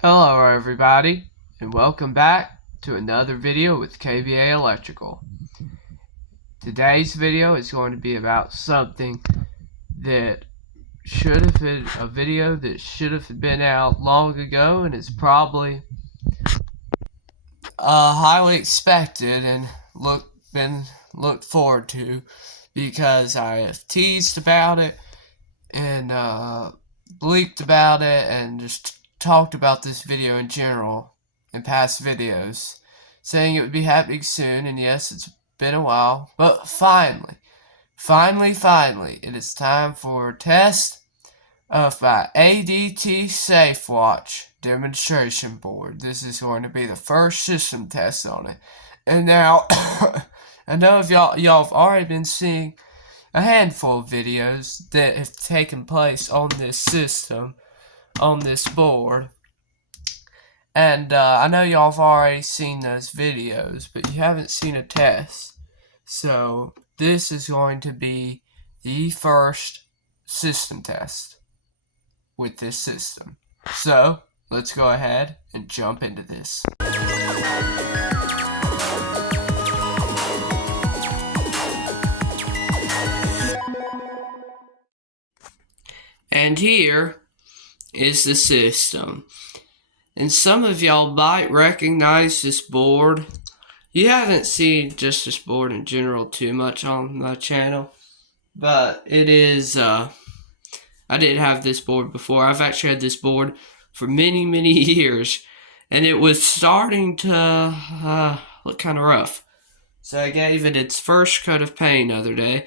Hello everybody, and welcome back to another video with KBA Electrical. Today's video is going to be about something that should have been a video that should have been out long ago, and it's probably highly expected and been looked forward to, because I have teased about it and bleeped about it and just talked about this video in general in past videos, saying it would be happening soon. And yes, it's been a while, but finally, it is time for a test of my ADT SafeWatch demonstration board. This is going to be the first system test on it. And now, I know if y'all have already been seeing a handful of videos that have taken place on this system, on this board, and I know y'all have already seen those videos, but you haven't seen a test. So this is going to be the first system test with this system. So let's go ahead and jump into this. And here is the system. And some of y'all might recognize this board. You haven't seen just this board in general too much on my channel, but it is, I did have this board before. I've actually had this board for many years, and it was starting to look kind of rough. So I gave it its first coat of paint the other day.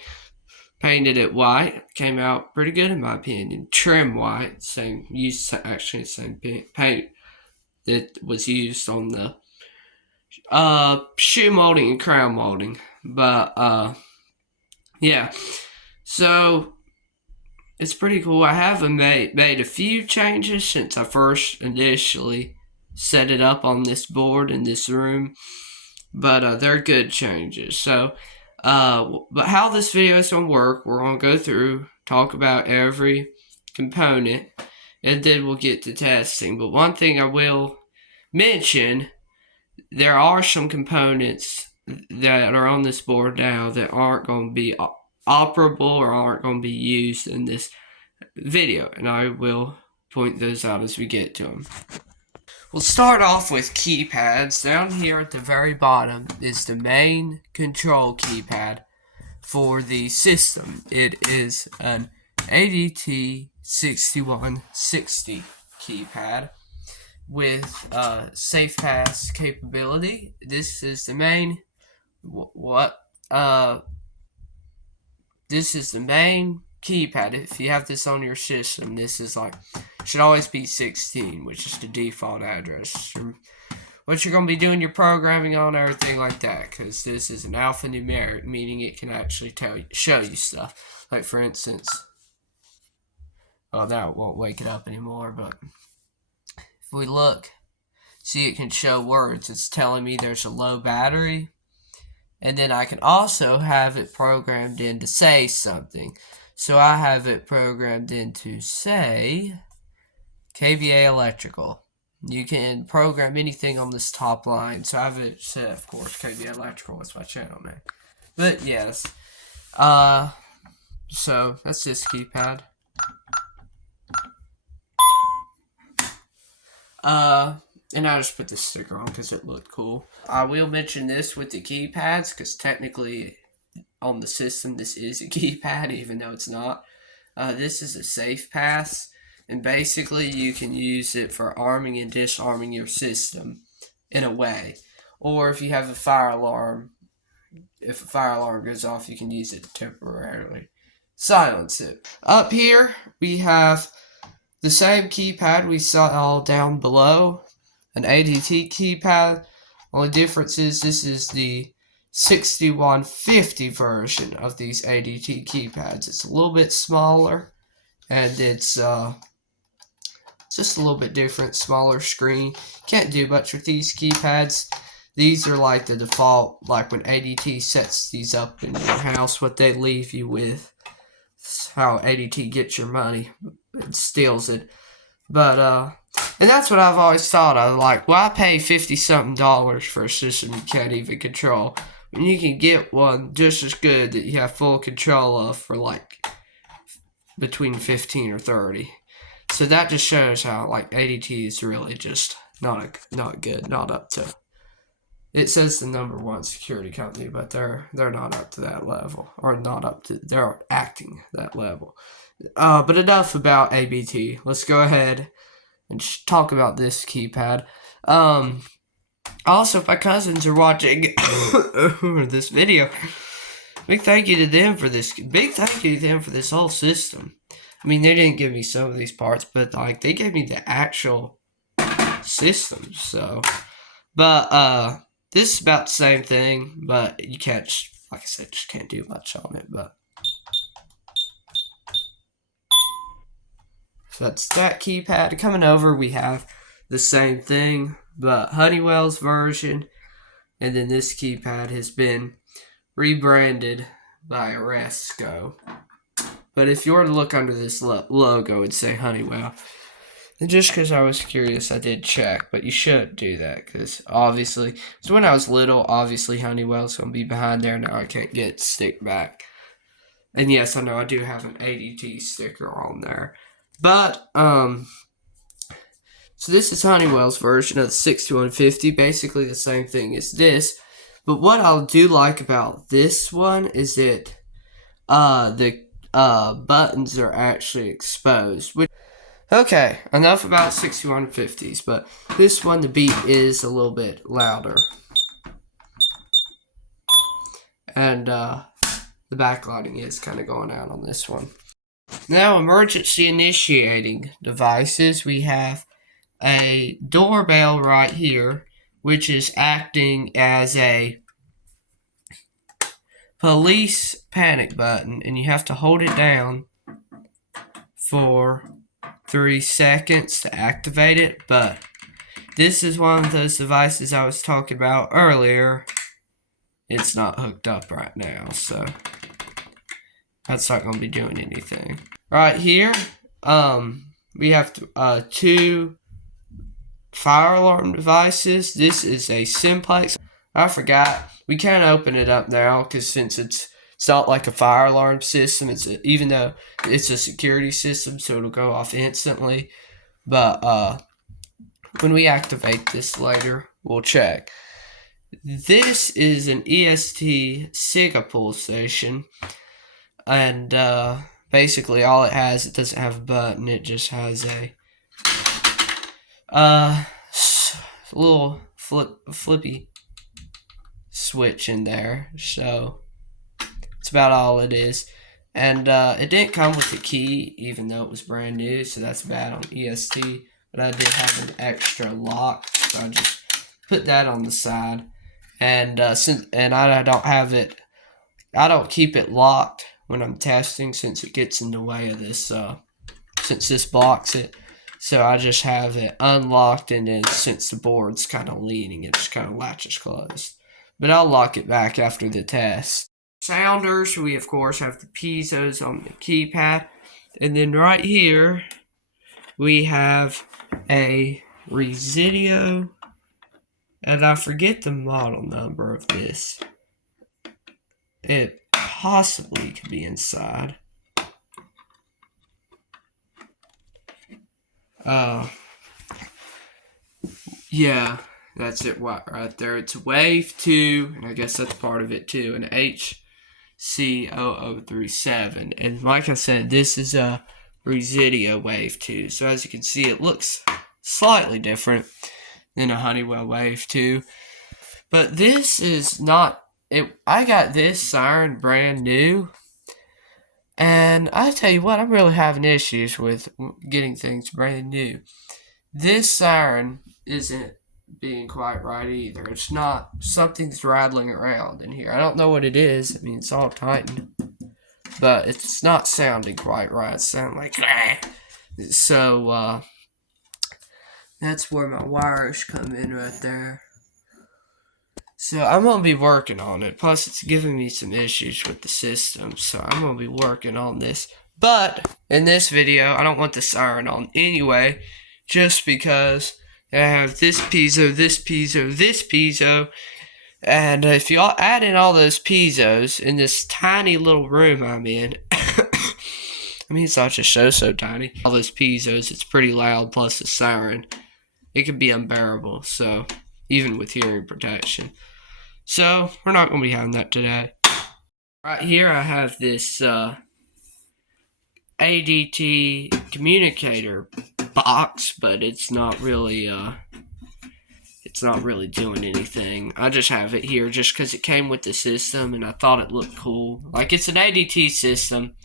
Painted it white. Came out pretty good in my opinion. Trim white. Same paint that was used on the shoe molding and crown molding. But yeah. So it's pretty cool. I have made a few changes since I first initially set it up on this board in this room. But they're good changes. So but how this video is going to work, we're going to go through, talk about every component, and then we'll get to testing. But one thing I will mention, there are some components that are on this board now that aren't going to be operable or aren't going to be used in this video, and I will point those out as we get to them. We'll start off with keypads. Down here at the very bottom is the main control keypad for the system. It is an ADT 6160 keypad with SafePass capability. This is the main this is the main keypad. If you have this on your system, this is should always be 16, which is the default address. What you're going to be doing your programming on, everything like that, because this is an alphanumeric, meaning it can actually show you stuff. Like, for instance, well, now it won't wake it up anymore, but if we look, see, it can show words. It's telling me there's a low battery, and then I can also have it programmed in to say something. So I have it programmed in to say KBA Electrical. You can program anything on this top line. So I have it set, of course, KBA Electrical is my channel name. But yes, so that's this keypad. And I just put this sticker on because it looked cool. I will mention this with the keypads, because technically on the system this is a keypad, even though it's not. This is a SafePass, and basically you can use it for arming and disarming your system in a way. Or if you have a fire alarm, if a fire alarm goes off, you can use it to temporarily silence it. Up here we have the same keypad we saw down below, an ADT keypad. Only difference is this is the 6150 version of these ADT keypads. It's a little bit smaller, and it's just a little bit different, smaller screen. Can't do much with these keypads. These are like the default, like when ADT sets these up in your house, what they leave you with. It's how ADT gets your money. It steals it. But And that's what I've always thought. I was like, why pay $50-something for a system you can't even control when you can get one just as good that you have full control of for like between 15 or 30. So that just shows how like ADT is really just not good, not up to. It says the #1 security company, but they're not up to that level, or not up to. They're acting that level. But enough about ADT. Let's go ahead and talk about this keypad. Also, my cousins are watching this video. Big thank you to them for this. Big thank you to them for this whole system. I mean, they didn't give me some of these parts, but like they gave me the actual system. So, but this is about the same thing, but you can't, like I said, just can't do much on it. But so that's that keypad. Coming over, we have the same thing, but Honeywell's version, and then this keypad has been rebranded by Resco. But if you were to look under this logo, it'd say Honeywell. And just because I was curious, I did check, but you shouldn't do that, because obviously, so when I was little, obviously Honeywell's going to be behind there. Now I can't get stick back. And yes, I know I do have an ADT sticker on there. But, so this is Honeywell's version of the 6150, basically the same thing as this. But what I do like about this one is that the buttons are actually exposed. Okay, enough about 6150s, but this one, the beat is a little bit louder. And the backlighting is kind of going out on this one. Now, emergency initiating devices. We have a doorbell right here, which is acting as a police panic button, and you have to hold it down for 3 seconds to activate it. But this is one of those devices I was talking about earlier. It's not hooked up right now, so that's not going to be doing anything. Right here, we have 2 fire alarm devices. This is a simplex. I forgot. We can't open it up now because since it's not like a fire alarm system. Even though it's a security system, so it'll go off instantly. But when we activate this later, we'll check. This is an EST Singapore station, and basically all it has, it doesn't have a button. It just has a little flippy switch in there. So it's about all it is. And it didn't come with a key, even though it was brand new, so that's bad on EST. But I did have an extra lock, so I just put that on the side. And I don't have it. I don't keep it locked when I'm testing, since it gets in the way of this. Since this blocks it, so I just have it unlocked, and then since the board's kind of leaning, it just kind of latches closed. But I'll lock it back after the test. Sounders, we of course have the piezos on the keypad, and then right here we have a Residio, and I forget the model number of this. It possibly could be inside. Yeah, that's it right there. It's Wave 2, and I guess that's part of it too, an HC0037. And like I said, this is a Residio Wave 2. So as you can see, it looks slightly different than a Honeywell Wave 2. But this is not it. I got this siren brand new, and I tell you what, I'm really having issues with getting things brand new. This siren isn't being quite right either. It's not. Something's rattling around in here. I don't know what it is. I mean, it's all tightened, but it's not sounding quite right. It's sounding like so. That's where my wires come in right there. So I'm going to be working on it. Plus, it's giving me some issues with the system. So I'm going to be working on this. But in this video, I don't want the siren on anyway, just because I have this piezo, this piezo, this piezo. And if you add in all those piezos in this tiny little room I'm in, I mean, it's not just so tiny. All those piezos, it's pretty loud, plus the siren. It can be unbearable, so even with hearing protection. So, we're not going to be having that today. Right here I have this ADT communicator box, but it's not really doing anything. I just have it here just because it came with the system and I thought it looked cool. Like, it's an ADT system.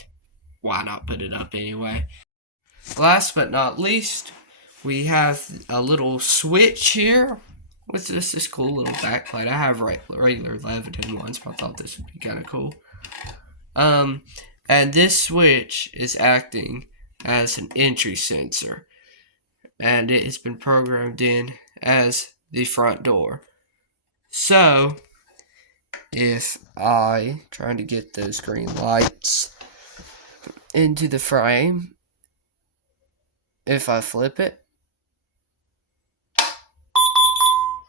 Why not put it up anyway? Last but not least, we have a little switch here with this cool little backlight. I have regular Leviton ones, but I thought this would be kind of cool. And this switch is acting as an entry sensor, and it has been programmed in as the front door. So, if I trying to get those green lights into the frame, if I flip it,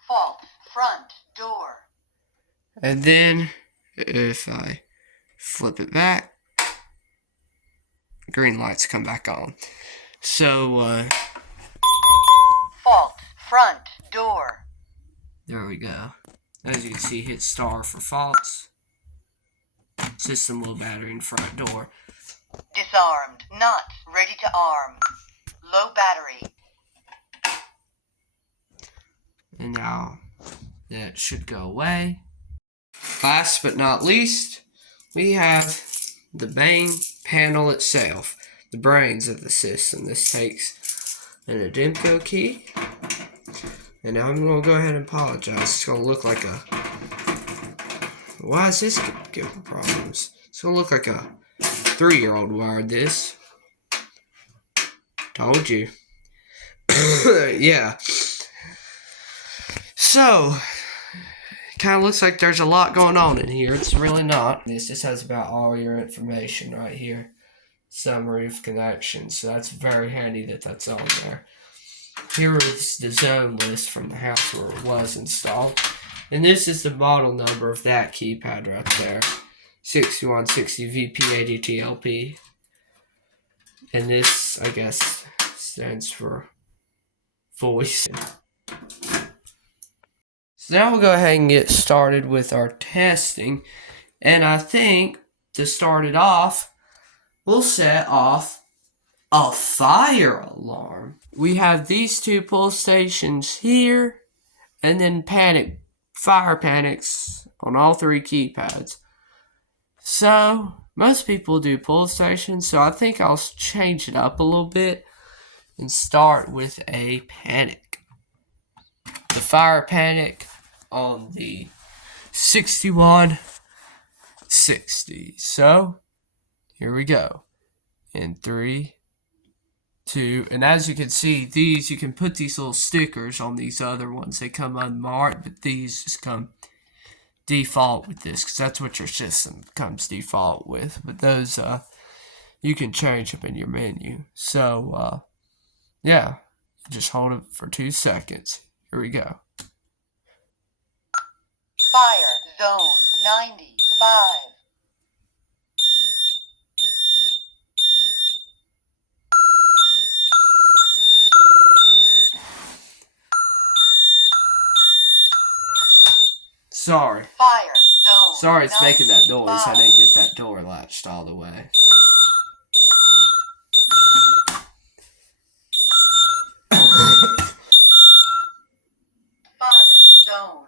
false front door, and then if I flip it back, green lights come back on. So, false front door. There we go. As you can see, hit star for false. System low battery in front door. Disarmed, not ready to arm. Low battery. And now that should go away. Last but not least, we have the main panel itself, the brains of the system. This takes an Ademco key. And now I'm going to go ahead and apologize. It's going to look like a... Why is this giving problems? It's going to look like a 3-year-old wired this. Told you. Yeah. So, it kind of looks like there's a lot going on in here. It's really not. This just has about all your information right here. Summary of connections. So that's very handy that that's on there. Here is the zone list from the house where it was installed. And this is the model number of that keypad right there. 6160 VP ADT LP. And this, I guess, stands for voice. So now we'll go ahead and get started with our testing. And I think, to start it off, we'll set off a fire alarm. We have these two pull stations here, and then fire panics on all 3 keypads. So, most people do pull stations, so I think I'll change it up a little bit and start with a panic. The fire panic on the 6160. So, here we go. In 3, 2, and as you can see, these, you can put these little stickers on these other ones. They come unmarked, but these just come default with this, because that's what your system comes default with. But those, you can change them in your menu. So, yeah, just hold it for 2 seconds. Here we go. Fire zone 95. Sorry. Fire zone. Sorry it's making that noise. 95. I didn't get that door latched all the way. Fire zone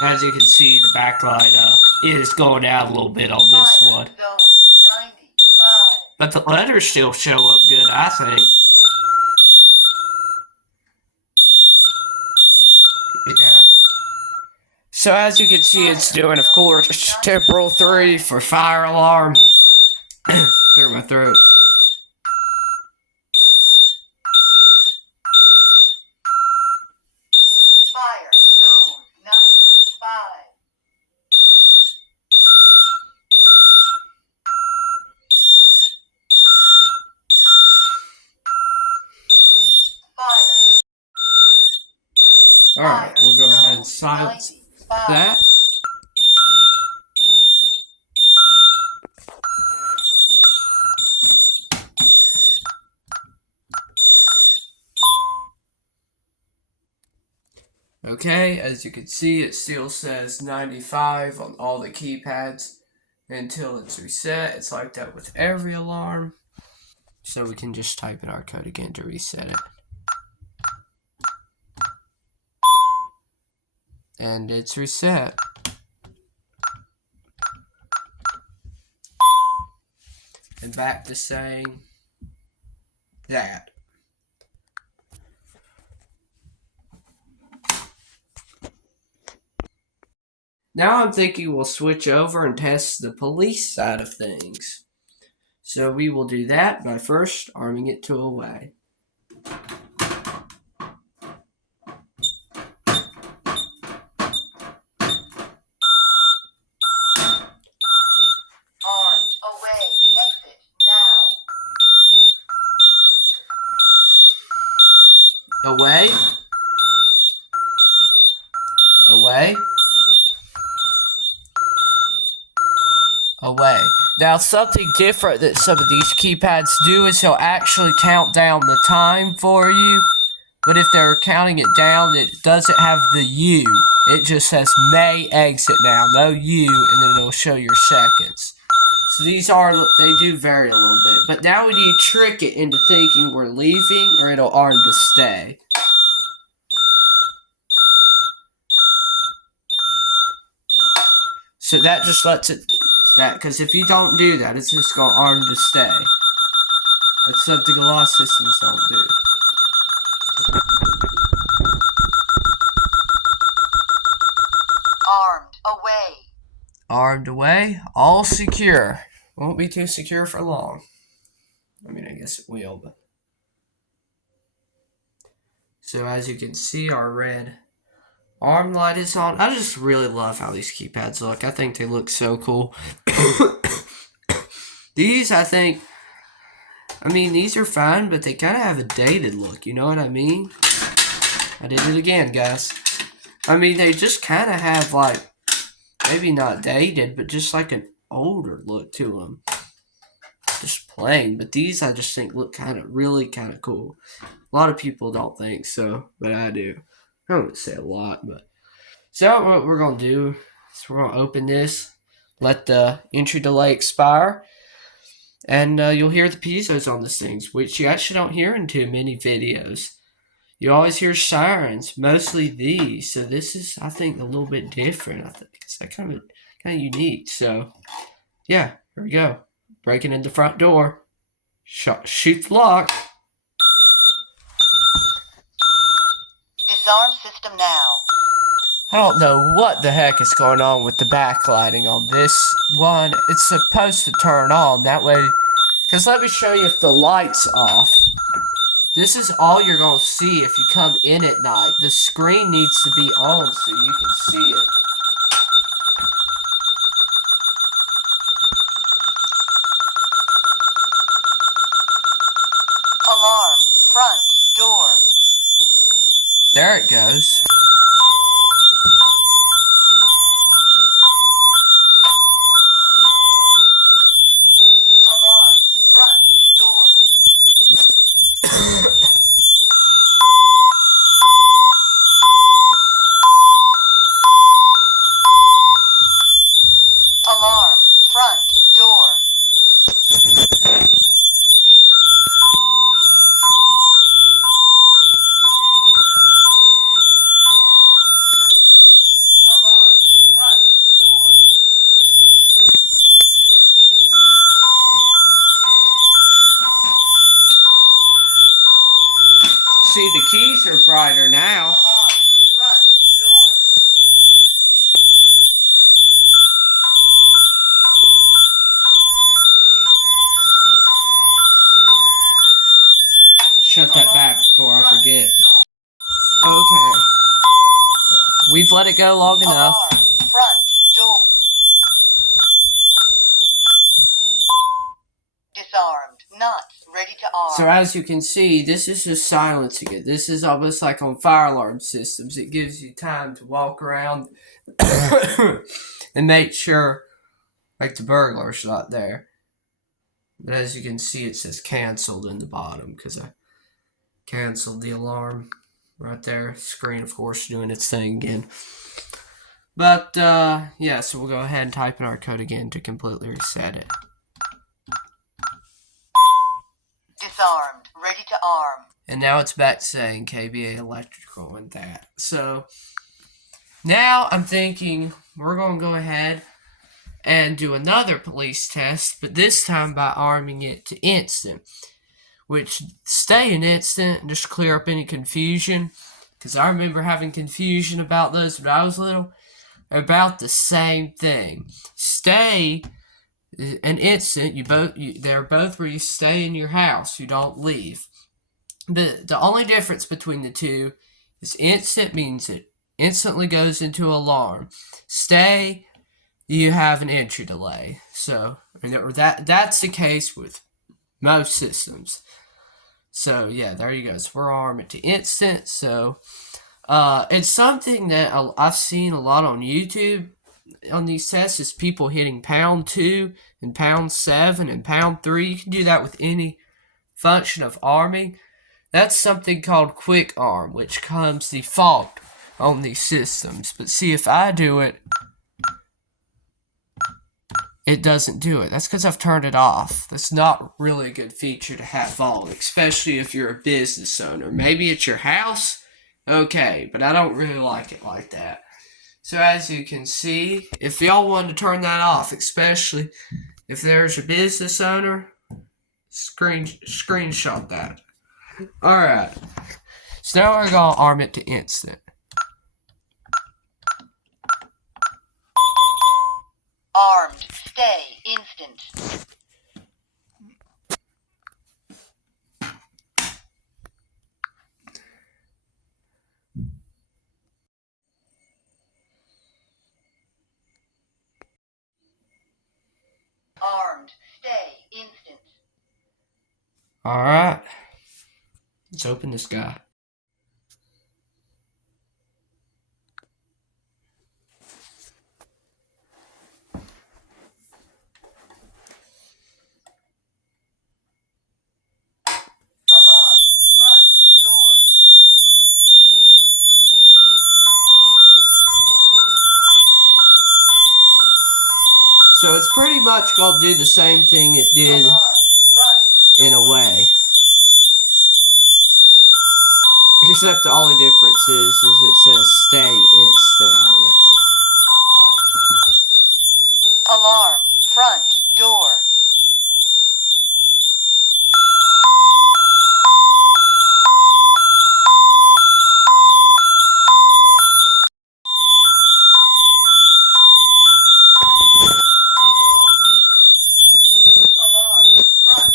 95. As you can see, the backlight is going out a little bit on this Fire one. zone 95. But the letters still show up good, I think. Yeah. So as you can see, it's doing, of course, temporal 3 for fire alarm. Clear my throat. Fire zone 95. Alright, we'll go ahead and silence that. Okay, as you can see, it still says 95 on all the keypads until it's reset. It's like that with every alarm. So we can just type in our code again to reset it. And it's reset. And back to saying that. Now I'm thinking we'll switch over and test the police side of things. So we will do that by first arming it to away. Armed. Away. Exit. Now. Away. Away. Away. Now something different that some of these keypads do is he'll actually count down the time for you. But if they're counting it down, it doesn't have the U. It just says may exit now, no U, and then it'll show your seconds. So they do vary a little bit. But now we need to trick it into thinking we're leaving or it'll arm to stay. So that just lets it because if you don't do that, it's just going to arm to stay. That's something a lot of systems don't do. Armed. Away. Armed away, all secure. Won't be too secure for long. I mean, I guess it will, but. So as you can see, our red arm light is on. I just really love how these keypads look. I think they look so cool. These, I mean, these are fine, but they kind of have a dated look. You know what I mean? I did it again, guys. I mean, they just kind of have, like, maybe not dated, but just like an older look to them. Just plain. But these, I just think, look really kind of cool. A lot of people don't think so, but I do. I don't say a lot, but. So, what we're going to do is we're going to open this, let the entry delay expire, and you'll hear the pieces on these things, which you actually don't hear in too many videos. You always hear sirens, mostly these. So this is, I think, a little bit different. I think it's kind of unique. So, yeah, here we go. Breaking in the front door. Shoot the lock. Disarm system now. I don't know what the heck is going on with the backlighting on this one. It's supposed to turn on that way. Because let me show you if the light's off. This is all you're going to see if you come in at night. The screen needs to be on so you can see it. Alarm. Front door. There it goes. Alarm. Front door. Alarm. Front door. Alarm. Front door. See, the keys are brighter now. Alarm. Front door. Shut that back before I forget. Okay. We've let it go long enough. Alarm. Front door. Disarmed not ready to arm. So as you can see, this is just silencing it. This is almost like on fire alarm systems. It gives you time to walk around and make sure like the burglar's not there. But as you can see, it says canceled in the bottom because I canceled the alarm right there. Screen, of course, doing its thing again. But yeah, so we'll go ahead and type in our code again to completely reset it. Disarmed, ready to arm. And now it's back saying KBA Electrical and that. So now I'm thinking we're going to go ahead and do another police test, but this time by arming it to instant, which stay in instant and just clear up any confusion, because I remember having confusion about those when I was little. They're about the same thing. Stay and instant, they're both where you stay in your house, you don't leave. The only difference between the two is instant means it instantly goes into alarm. Stay, you have an entry delay. So, that's the case with most systems. So, yeah, there you go. So, we're armed to instant. So, it's something that I've seen a lot on YouTube on these tests is people hitting pound 2 and pound 7 and pound 3. You can do that with any function of arming. That's something called quick arm, which comes default on these systems. But see, if I do it, it doesn't do it. That's because I've turned it off. That's not really a good feature to have on, especially if you're a business owner. Maybe it's your house, okay, but I don't really like it like that. So as you can see, if y'all want to turn that off, especially if there's a business owner, screenshot that. Alright, so now we're going to arm it to instant. Armed, stay, instant. Armed, stay, instant. Alright, let's open this guy. Alarm, front, door. So it's pretty much going to do the same thing it did Alarm, front, in a way. Except the only difference is it says stay instant on it. alarm, front, door. Alarm, front.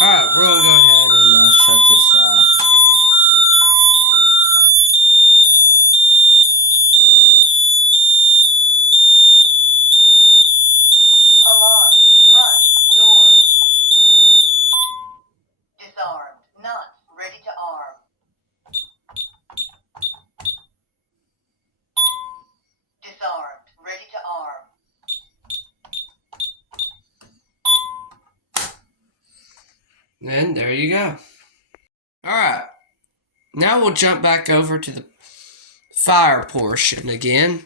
Alright, we're going to go ahead and shut this off. Alarm, front, door. Disarmed, not ready to arm. Disarmed, ready to arm. And there you go. Alright, now we'll jump back over to the fire portion again.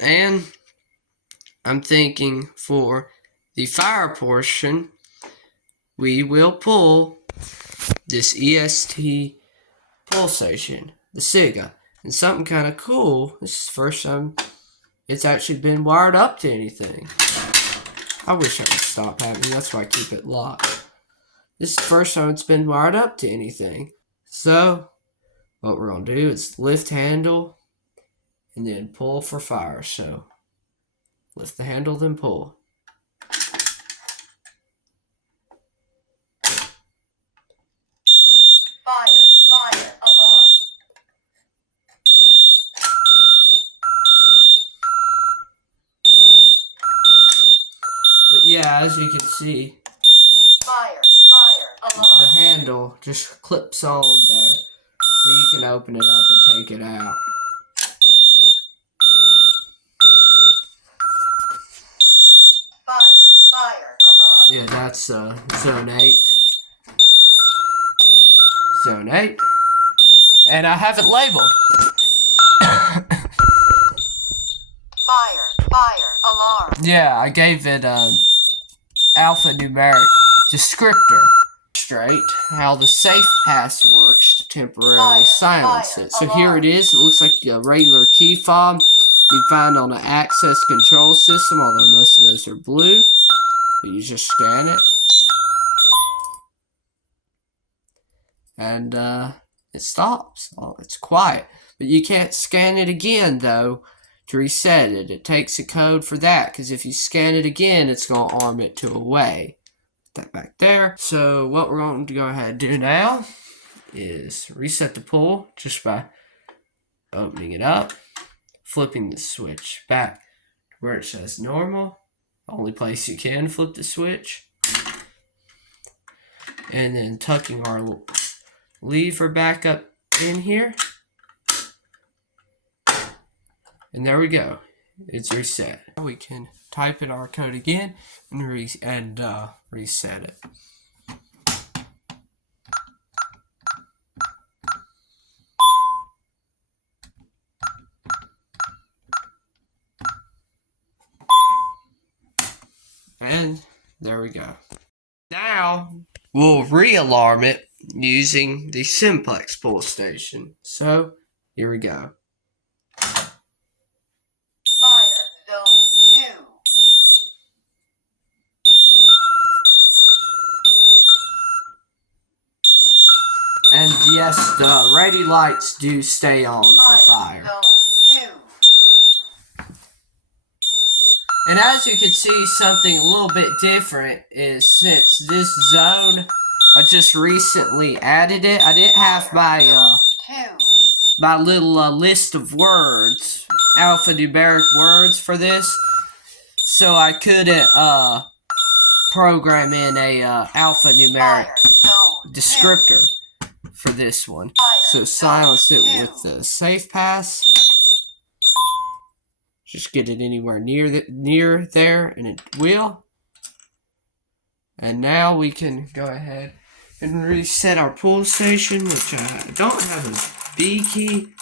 And I'm thinking for the fire portion, we will pull this EST pulsation, the SIGA. And something kind of cool, this is the first time it's actually been wired up to anything. I wish I would stop happening, that's why I keep it locked. This is the first time it's been wired up to anything. So, what we're going to do is lift handle and then pull for fire. So, lift the handle, then pull. Fire, alarm. But yeah, as you can see, Fire, the alarm. handle just clips on there. So you can open it up and take it out. Fire, alarm. Yeah, that's zone 8. Zone 8. And I have it labeled. Fire, alarm. Yeah, I gave it alphanumeric descriptor. Straight how the safe pass works to temporarily silence it. So here it is. It looks like a regular key fob you find on an access control system, although most of those are blue. But you just scan it. And it stops. Oh, it's quiet. But you can't scan it again, though, to reset it. It takes a code for that, because if you scan it again, it's going to arm it to away. Put that back there. So what we're going to go ahead and do now is reset the pull just by opening it up, flipping the switch back to where it says normal. Only place you can flip the switch. And then tucking our lever back up in here. And there we go. It's reset. We can type in our code again and reset it. And there we go. Now we'll re-alarm it using the simplex pull station. So here we go. Fire, zone 2. And yes, the ready lights do stay on for fire. Zone 2. And as you can see, something a little bit different is since this zone, I just recently added it. I didn't have my little list of words, alphanumeric words for this, so I couldn't program in a alphanumeric descriptor for this one. So silence it with the safe pass. Just get it anywhere near there, and it will. And now we can go ahead and reset our pull station, which I don't have a B key,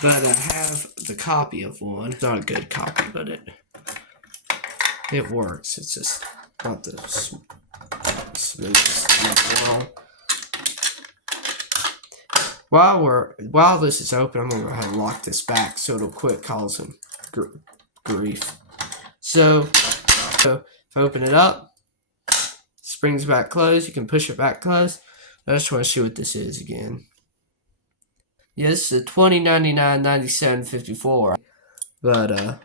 but I have the copy of one. It's not a good copy, but it works. It's just not the smoothest in the world. While this is open, I'm gonna go ahead and lock this back so it'll quit causing grief. So if I open it up, springs back closed. You can push it back closed. I just want to see what this is again. Yeah, this is a 2099 9754, but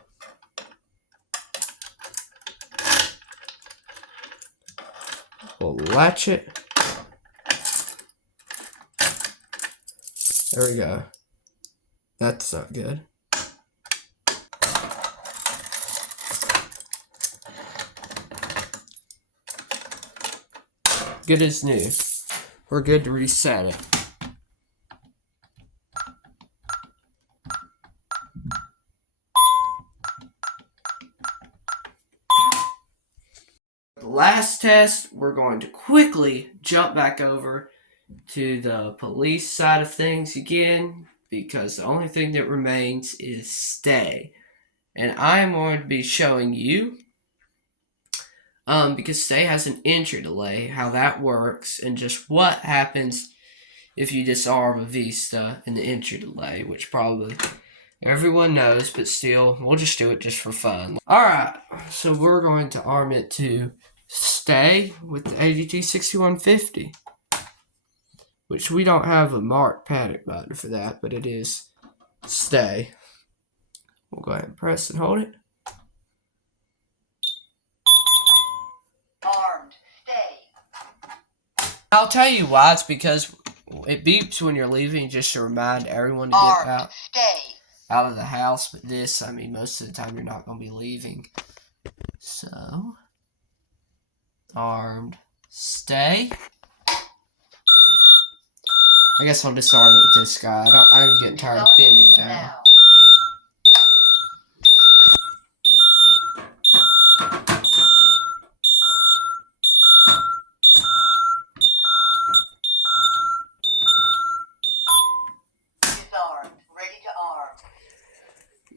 we'll latch it. There we go. That's not good. Good as new. We're good to reset it. The last test, we're going to quickly jump back over to the police side of things again, because the only thing that remains is stay. And I'm going to be showing you because stay has an entry delay, how that works, and just what happens if you disarm a Vista in the entry delay, which probably everyone knows, but still, we'll just do it just for fun. Alright, so we're going to arm it to stay with the ADT 6150, which we don't have a marked panic button for that, but it is stay. We'll go ahead and press and hold it. I'll tell you why. It's because it beeps when you're leaving, just to remind everyone to get out of the house. But this, I mean, most of the time you're not going to be leaving. So, Armed. Stay. I guess I'll disarm it with this guy. I'm getting tired of bending down. Disarmed. Ready to arm.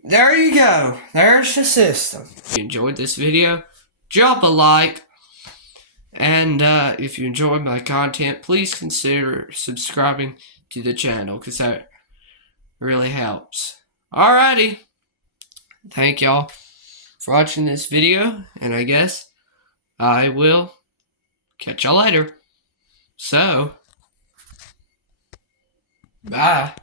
There you go. There's the system. If you enjoyed this video, drop a like. And if you enjoyed my content, please consider subscribing to the channel, because that really helps. Alrighty. Thank y'all for watching this video, and I guess I will catch y'all later. So, bye.